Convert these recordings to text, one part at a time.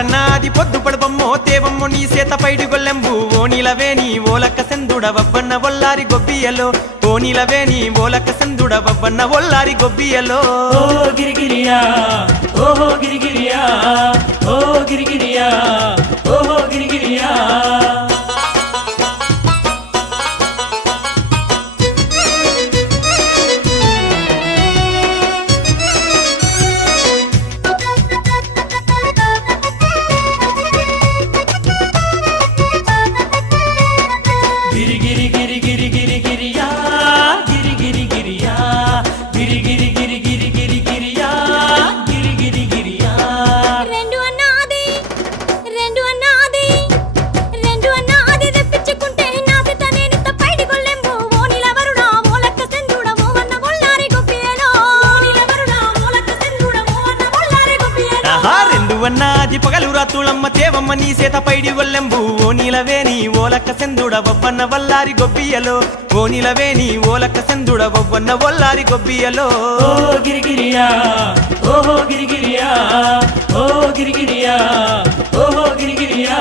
కన్నాది పొద్దు పడబమ్మో తేవమ్మో నీ సేత పైడి గొల్లెంబు. ఓనిలవే నీ ఓలక్క సందుడ వబ్బన్న ఒల్లారి గొబ్బియలో. ఓనిలవే నీ ఓలక్క సందుడ వబ్బన్న ఒల్లారి గొబ్బియలో. ఓ గిరిగిరియా ఓహో గిరిగిరియా ఓ గిరిగిరియా ఓహో గిరి అన్నాది పగలు రాతులమ్మ తేవమ్మ నీ సేత పైడి వల్లెంబు గొల్లెంబు ఓనిలవేని ఓలక్క సెందుడ వవ్వన్న వల్లారి గొబ్బియలో. ఓ ఓనిలవేని ఓలక్క సెందుడ వవ్వన్న వల్లారి గొబ్బియలో. ఓ గిరిగిరియా ఓహో గిరిగిరియా ఓ గిరిగిరియా ఓహో గిరిగిరియా.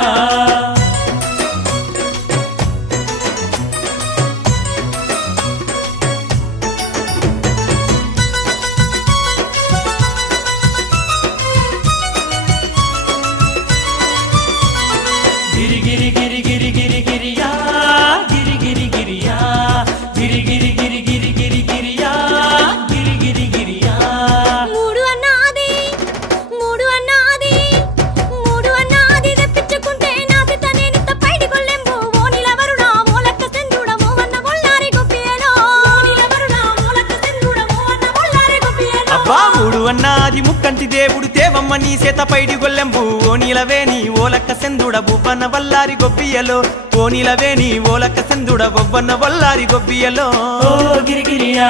నీ సేత పైడి గొల్లెంబు ఓనిలవేని ఓలక్క సెందుడ బువ్వన వల్లారి గొబ్బియలో. ఓనిలవేని ఓలక్క సెందుడ బొవ్వన వల్లారి గొబ్బియలో. ఓ గిరిగిరియా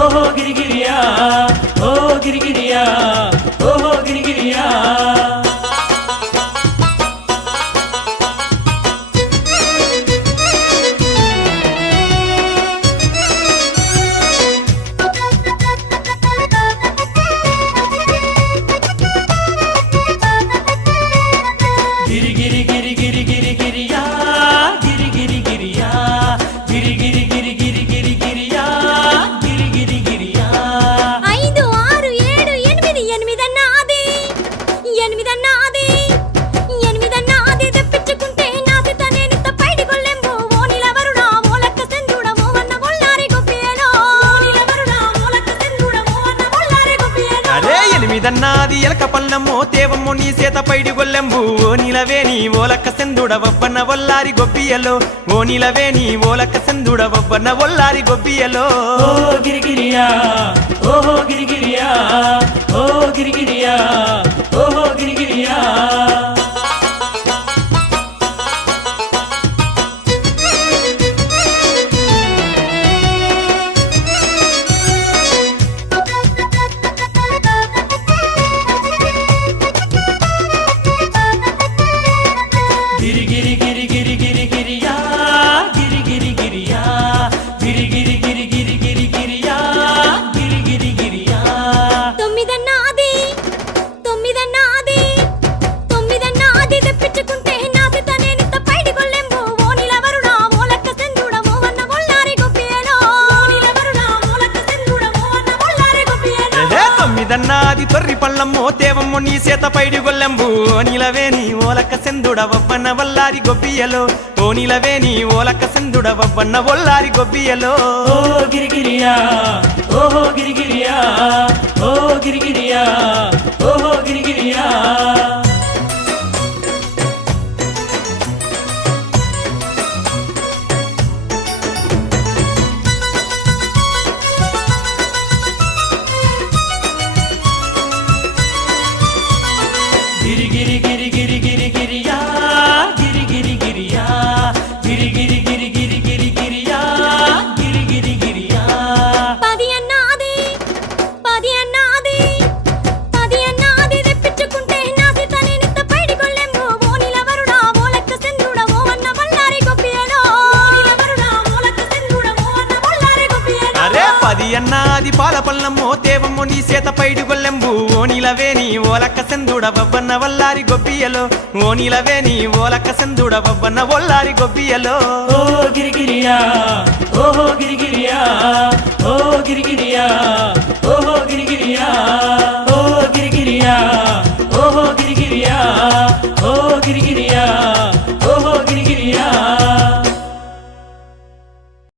ఓహో గిరిగిరియా ఓ గిరిగిరియా. ఎనిమిదన్నాది మీదన్నాది ఎలక పల్లమ్మో తేవమ్మో నీ సేత పైడి గొల్లెంబు. ఓ ఓనిలవేని ఓలక్క సెందుడ బొబ్బన్న వల్లారి గొబ్బియలో. ఓ ఓనిలవేని ఓలక్క సెందుడ బొబ్బన్న వల్లారి గొబ్బియలో. ఓ గిరిగిరియా ఓహో గిరిగిరియా ఓ గిరిగిరియా ఓహో గిరిగిరియా. నిదన్నాది తొర్రి పళ్ళమ్మో తేవమ్మో నీ సేత పైడి గొల్లెంబు. నీలవేని ఓలక్క సెందుడ వవ్వన్న వల్లారి గొబ్బియలో. ఓనిలవేని ఓలక్క సెందుడ వవ్వన్న వల్లారి గొబ్బియలో. ఓ గిరిగిరియా ఓహో గిరిగిరియా ఓ గిరిగిరియా ఓహో గిరిగిరియా. అన్నాది పాలపల్లమ్మో దేవమ్మో నీ సేత పైడి గొల్లెంబు. ఓ నీలవేని ఓలక్క సెందుడ బొబ్బన్న వల్లారి గొబ్బియలో. ఓ నీలవేని ఓలక్క సెందుడ బొబ్బన్న వల్లారి గొబ్బియలో. ఓ గిరిగిరియా ఓహో గిరిగిరియా ఓ గిరిగిరియా.